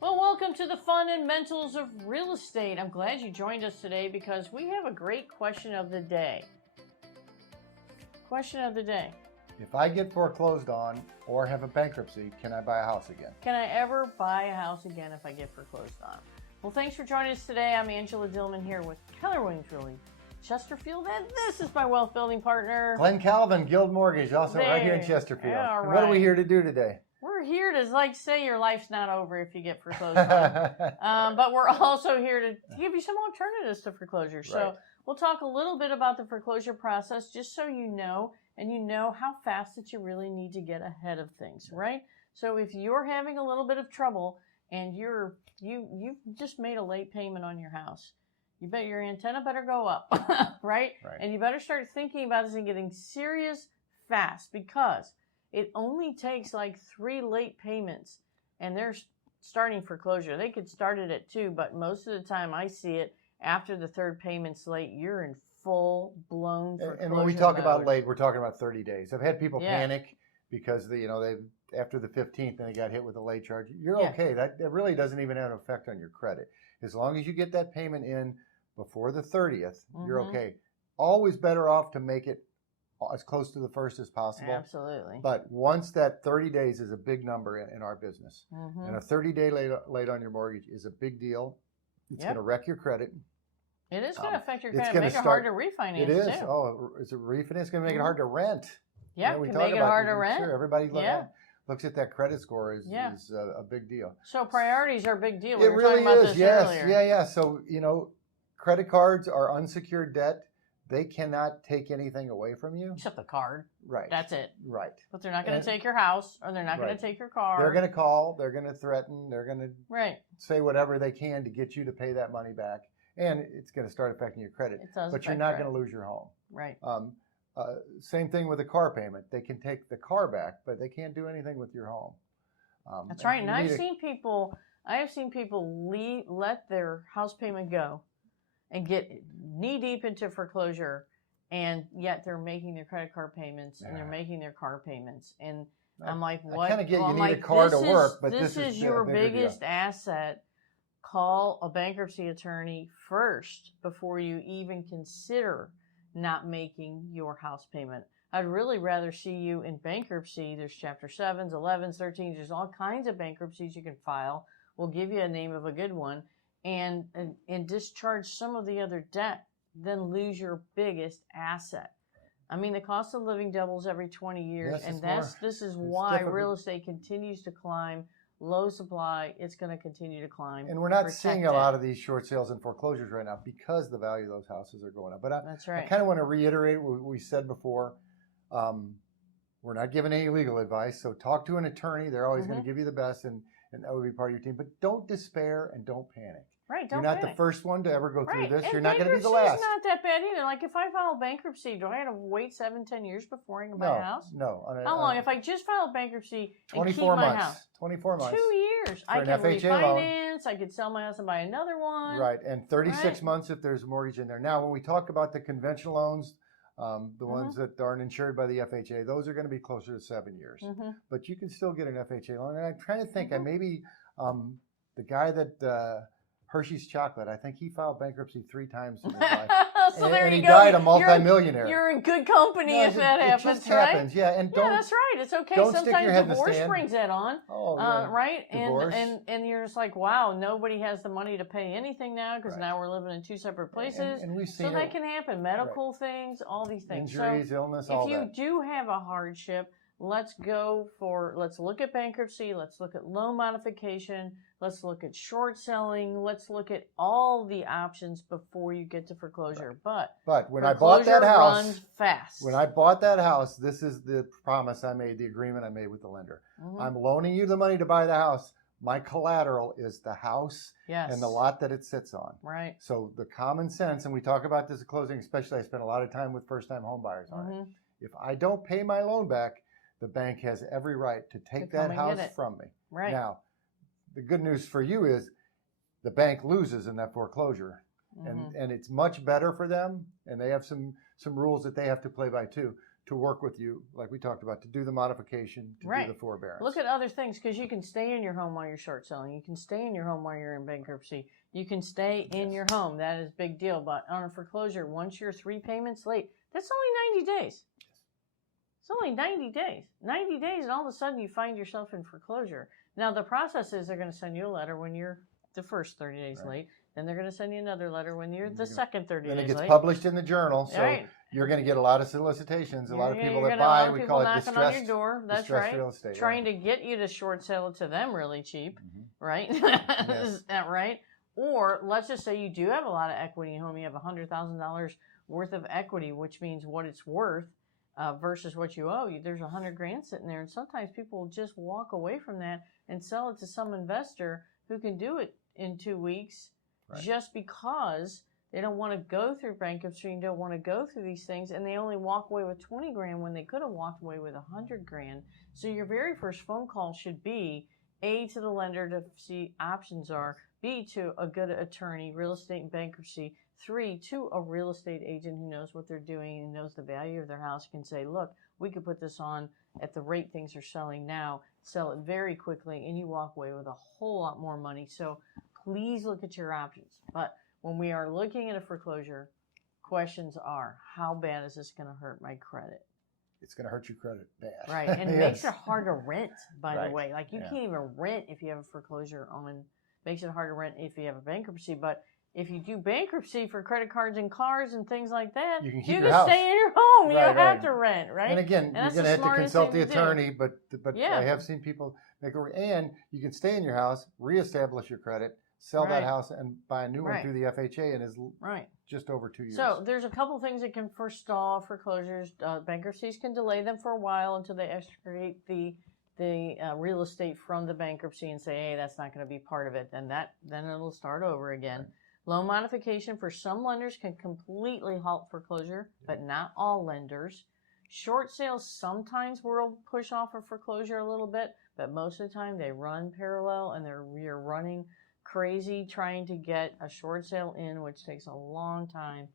Well, welcome to the fundamentals of real estate. I'm glad you joined us today because we have a great question of the day. Question of the day. If I get foreclosed on or have a bankruptcy, can I buy a house again? Can I ever buy a house again if I get foreclosed on? Well, thanks for joining us today. I'm Angela Dillmon here with Keller Realty, Chesterfield, and this is my wealth building partner, Glen Calvin, Guild Mortgage, also right here in Chesterfield. All And what are we here to do today? We're here to say your life's not over if you get foreclosed on. But we're also here to give you some alternatives to foreclosure. So Right. we'll talk a little bit about the foreclosure process just so you know, and you know how fast that you really need to get ahead of things, right? So if you're having a little bit of trouble and you've just made a late payment on your house, you bet your antenna better go up, right? And you better start thinking about this and getting serious fast, because it only takes like 3 late payments and they're starting foreclosure. They could start it at 2, but most of the time I see it after the 3rd payment's late, you're in full-blown foreclosure. And when we talk mode. about late, we're talking about 30 days. I've had people panic because they after the 15th and they got hit with a late charge. You're okay. That really doesn't even have an effect on your credit. As long as you get that payment in before the 30th, you're okay. Always better off to make it as close to the 1st as possible. Absolutely. But once that 30 days is a big number in our business, and a 30-day late on your mortgage is a big deal. It's going to wreck your credit. It is going to affect your it's credit, make it hard to refinance. It is. Too. Oh, is it refinance? It's going to make it hard to rent. Yeah, we can talk make it about hard to rent. Sure, everybody looks at that credit score is a big deal. So priorities are a big deal. It really is. Yes. Earlier. Yeah. So, credit cards are unsecured debt. They cannot take anything away from you. Except the card. Right. That's it. Right. But they're not going to take your house, or they're not going to take your car. They're going to call. They're going to threaten. They're going to say whatever they can to get you to pay that money back. And it's going to start affecting your credit. It does. But you're not going to lose your home. Right. Same thing with a car payment. They can take the car back, but they can't do anything with your home. That's right. And I have seen people let their house payment go and get knee deep into foreclosure, and yet they're making their credit card payments and they're making their car payments. And I'm like, what? I kind of get you need a car to work, but this is your biggest asset. Call a bankruptcy attorney first before you even consider not making your house payment. I'd really rather see you in bankruptcy. There's Chapter 7s, 11s, 13s. There's all kinds of bankruptcies you can file. We'll give you a name of a good one. And discharge some of the other debt, then lose your biggest asset. I mean, the cost of living doubles every 20 years, and this is why real estate continues to climb. Low supply, it's going to continue to climb. And we're not seeing a lot of these short sales and foreclosures right now because the value of those houses are going up. But that's right. I kind of want to reiterate what we said before. We're not giving any legal advice, so talk to an attorney. They're always going to give you the best, and that would be part of your team. But don't despair and don't panic. Right, You're not the first one to ever go through this. And you're not going to be the last. It's not that bad either. Like if I file bankruptcy, do I have to wait 7-10 years before I can buy a house? No. How long? If I just filed bankruptcy and keep 24 my months. house? 24 months. 2 years. I can refinance. I could sell my house and buy another one. Right, and 36 months if there's a mortgage in there. Now, when we talk about the conventional loans, the ones that aren't insured by the FHA, those are going to be closer to 7 years. But you can still get an FHA loan. And I'm trying to think, maybe the guy that Hershey's Chocolate, I think he filed bankruptcy 3 times in his life. So there and you he go. died a multimillionaire. You're in good company if that happens, it just right? happens, yeah. And don't, that's right. It's okay. Don't stick your head Sometimes divorce in the sand. brings that on. Oh, yeah. Right? Divorce. And you're just like, wow, nobody has the money to pay anything now because now we're living in 2 separate places. And we've seen that can happen. Medical things, all these things. Injuries, illness, all that. If you do have a hardship, let's look at bankruptcy. Let's look at loan modification. Let's look at short selling. Let's look at all the options before you get to foreclosure. But when I bought that house, runs fast. When I bought that house, this is the promise I made, the agreement I made with the lender. I'm loaning you the money to buy the house. My collateral is the house and the lot that it sits on. Right. So the common sense, and we talk about this at closing, especially I spend a lot of time with first-time home buyers on it. If I don't pay my loan back, the bank has every right to take that house from me. Right. Now, the good news for you is the bank loses in that foreclosure. And it's much better for them, and they have some rules that they have to play by too. to work with you, like we talked about, to do the modification, to Right. do the forbearance. Look at other things, because you can stay in your home while you're short selling. You can stay in your home while you're in bankruptcy. You can stay in your home. That is a big deal. But on a foreclosure, once you're 3 payments late, that's only 90 days. It's only 90 days. 90 days, and all of a sudden you find yourself in foreclosure. Now, the process is they're going to send you a letter when you're the first 30 days late. Then they're going to send you another letter when you're the second 30 days late. And it gets published in the journal, so right. you're going to get a lot of solicitations. A lot of people that buy, buy, we call it knocking on your door. That's right. Real estate, trying to get you to short sell it to them really cheap, right? Yes. Is that right? Or let's just say you do have a lot of equity in home. You have $100,000 worth of equity, which means what it's worth versus what you owe. There's $100,000 sitting there, and sometimes people will just walk away from that and sell it to some investor who can do it in 2 weeks. Right. Just because they don't want to go through bankruptcy and don't want to go through these things, and they only walk away with $20,000 when they could have walked away with $100,000. So your very first phone call should be A, to the lender to see options are, B, to a good attorney, real estate and bankruptcy, 3, to a real estate agent who knows what they're doing and knows the value of their house, can say, look, we could put this on at the rate things are selling now, sell it very quickly, and you walk away with a whole lot more money. So please look at your options. But when we are looking at a foreclosure, questions are, how bad is this going to hurt my credit? It's going to hurt your credit bad. Right. And it makes it hard to rent, by Right. the way. Like, you can't even rent if you have a foreclosure on. Makes it hard to rent if you have a bankruptcy. But if you do bankruptcy for credit cards and cars and things like that, you can stay in your home. Right, you don't have right. to rent, right? And again, you're going to have to consult the attorney, but Yeah. I have seen people make and you can stay in your house, reestablish your credit, sell that house, and buy a new one through the FHA, and is just over 2 years. So there's a couple things that can forestall foreclosures. Bankruptcies can delay them for a while until they extricate the real estate from the bankruptcy and say, hey, that's not going to be part of it. Then it'll start over again. Right. Loan modification for some lenders can completely halt foreclosure, but not all lenders. Short sales sometimes will push off a foreclosure a little bit, but most of the time they run parallel, and you're running crazy trying to get a short sale in, which takes a long time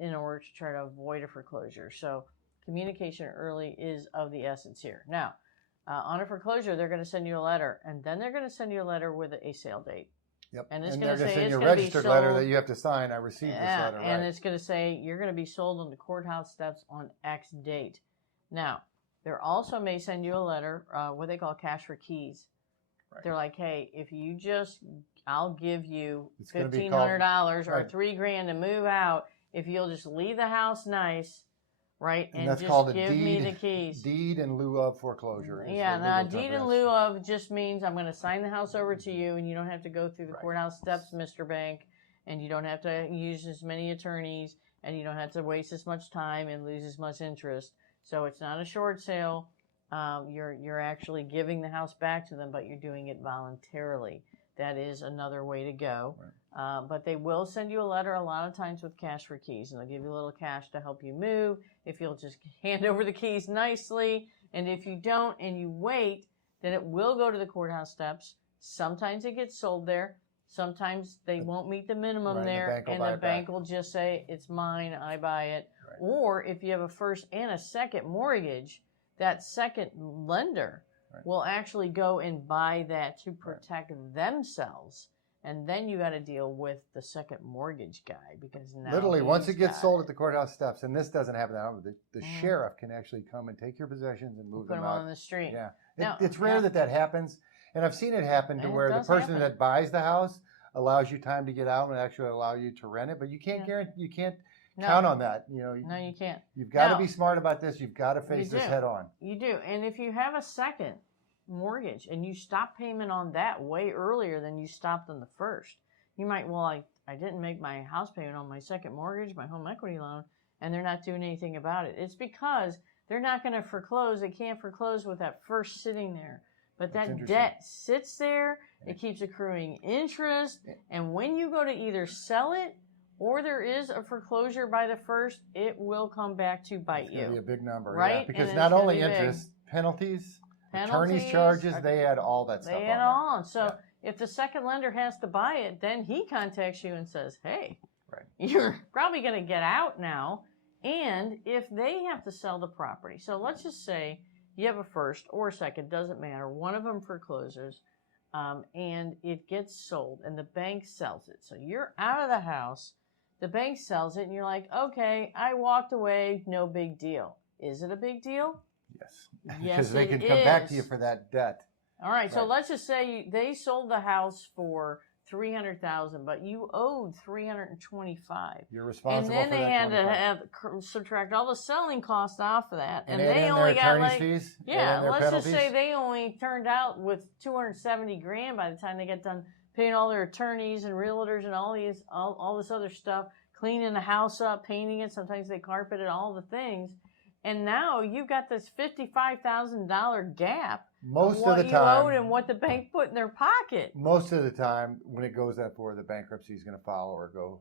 in order to try to avoid a foreclosure. So communication early is of the essence here. Now, on a foreclosure, they're going to send you a letter, and then they're going to send you a letter with a sale date. Yep. And it's they're going to say send it's you a going to be registered sold. letter that you have to sign. I received this letter. And right. it's going to say you're going to be sold on the courthouse steps on X date. Now, they also may send you a letter, what they call cash for keys. Right. They're like, hey, if you I'll give you $1,500 or $3,000 to move out if you'll just leave the house nice. Right, and that's just called give me the keys. Deed in lieu of foreclosure. Yeah, now deed in lieu of just means I'm going to sign the house over to you, and you don't have to go through the courthouse steps, Mr. Bank, and you don't have to use as many attorneys, and you don't have to waste as much time and lose as much interest. So it's not a short sale. You're actually giving the house back to them, but you're doing it voluntarily. That is another way to go. Right. But they will send you a letter a lot of times with cash for keys, and they'll give you a little cash to help you move if you'll just hand over the keys nicely. And if you don't and you wait, then it will go to the courthouse steps. Sometimes it gets sold there. Sometimes they won't meet the minimum there, and the bank will just say, it's mine, I buy it. Right. Or if you have a first and a second mortgage, that second lender will actually go and buy that to protect themselves. And then you got to deal with the second mortgage guy, because now literally once it gets sold at the courthouse steps, and this doesn't happen now, the sheriff can actually come and take your possessions and move them out. Put them on the street. Yeah, it's rare that happens, and I've seen it happen to where the person that buys the house allows you time to get out and actually allow you to rent it, but you can't guarantee, you can't count on that. No, you can't. You've got to be smart about this. You've got to face this head on. You do, and if you have a second mortgage and you stop payment on that way earlier than you stopped on the first, you might, I didn't make my house payment on my second mortgage, my home equity loan, and they're not doing anything about it. It's because they're not going to foreclose. They can't foreclose with that first sitting there. But that debt sits there. It keeps accruing interest. And when you go to either sell it or there is a foreclosure by the first, it will come back to bite you. It's going to be a big number, right? Yeah, because not only interest, penalties, attorney's charges, they add all that stuff on. They add all on. So if the second lender has to buy it, then he contacts you and says, hey, you're probably going to get out now. And if they have to sell the property, so let's just say you have a first or a second, doesn't matter, one of them forecloses, and it gets sold and the bank sells it. So you're out of the house, the bank sells it, and you're like, okay, I walked away, no big deal. Is it a big deal? Yes. Yes, Because they it can come back to you is. for that debt. All right, so let's just say they sold the house for $300,000, but you owed $325,000. You're responsible and then for they that had to subtract all the selling costs off of that, and add they in only their got attorney's like fees, yeah. add in their Let's penalties. just say they only turned out with $270,000 by the time they get done paying all their attorneys and realtors and all this other stuff, cleaning the house up, painting it. Sometimes they carpet it, all the things. And now you've got this $55,000 gap. Most what of the you time, owed and what the bank put in their pocket. most of the time, when it goes that far, the bankruptcy is going to file or go.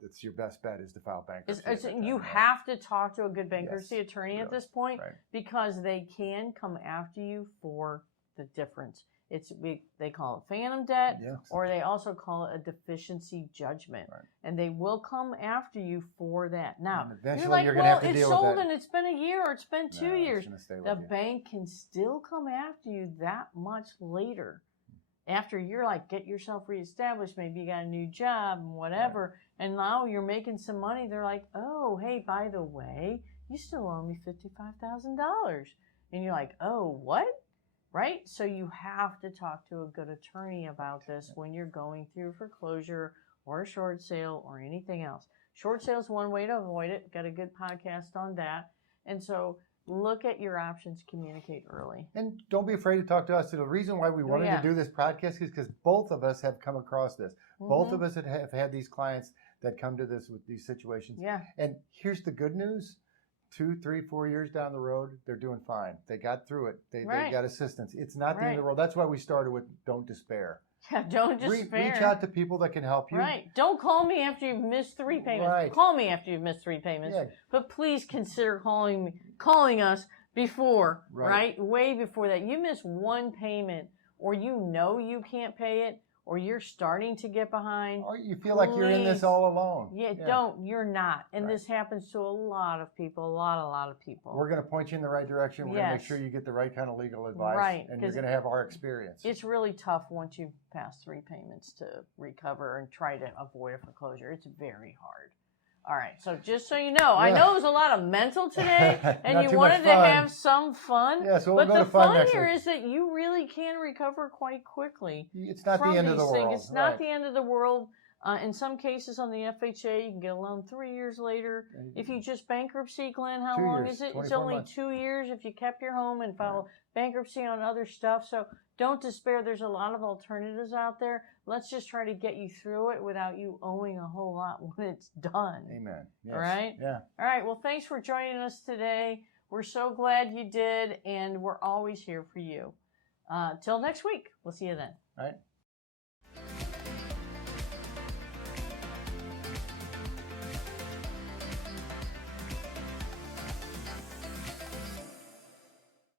It's your best bet is to file bankruptcy. You have to talk to a good bankruptcy attorney at this point, right. because they can come after you for the difference. They call it phantom debt, or they also call it a deficiency judgment, and they will come after you for that. Now, eventually you're like, you're going to have to it's deal sold with that. and it's been a year or it's been 2 years. The bank can still come after you that much later. After you're like, get yourself reestablished, maybe you got a new job and whatever, and now you're making some money. They're like, oh, hey, by the way, you still owe me $55,000. And you're like, oh, what? Right? So you have to talk to a good attorney about this when you're going through foreclosure or a short sale or anything else. Short sale is one way to avoid it. Got a good podcast on that. And so look at your options, communicate early. And don't be afraid to talk to us. The reason why we wanted to do this podcast is because both of us have come across this. Both of us have had these clients that come to this with these situations. Yeah. And here's the good news. 2, 3, 4 years down the road, they're doing fine. They got through it. They got assistance. It's not the end of the world. That's why we started with don't despair. Yeah, don't despair. Reach out to people that can help you. Right. Don't call me after you've missed 3 payments. Right. Call me after you've missed 3 payments. Yeah. But please consider calling us before, right? Way before that. You miss 1 payment, or you can't pay it, or you're starting to get behind. Or you feel like you're in this all alone. Yeah. You're not. And this happens to a lot of people, a lot of people. We're going to point you in the right direction. We're going to make sure you get the right kind of legal advice. Right. And you're going to have our experience. It's really tough once you pass 3 payments to recover and try to avoid a foreclosure. It's very hard. All right, so just so you know, I know it was a lot of mental today, and you wanted to have some fun. Yeah, so we'll but go the to fun fun next here week. is that you really can recover quite quickly. It's not the end of the world. It's not the end of the world. In some cases on the FHA, you can get a loan 3 years later. If you just bankruptcy, Glenn, how long is it? It's only 2 years if you kept your home and filed bankruptcy on other stuff. So don't despair. There's a lot of alternatives out there. Let's just try to get you through it without you owing a whole lot when it's done. Amen. Yes. All right? Yeah. All right. Well, thanks for joining us today. We're so glad you did, and we're always here for you. Till next week. We'll see you then. All right.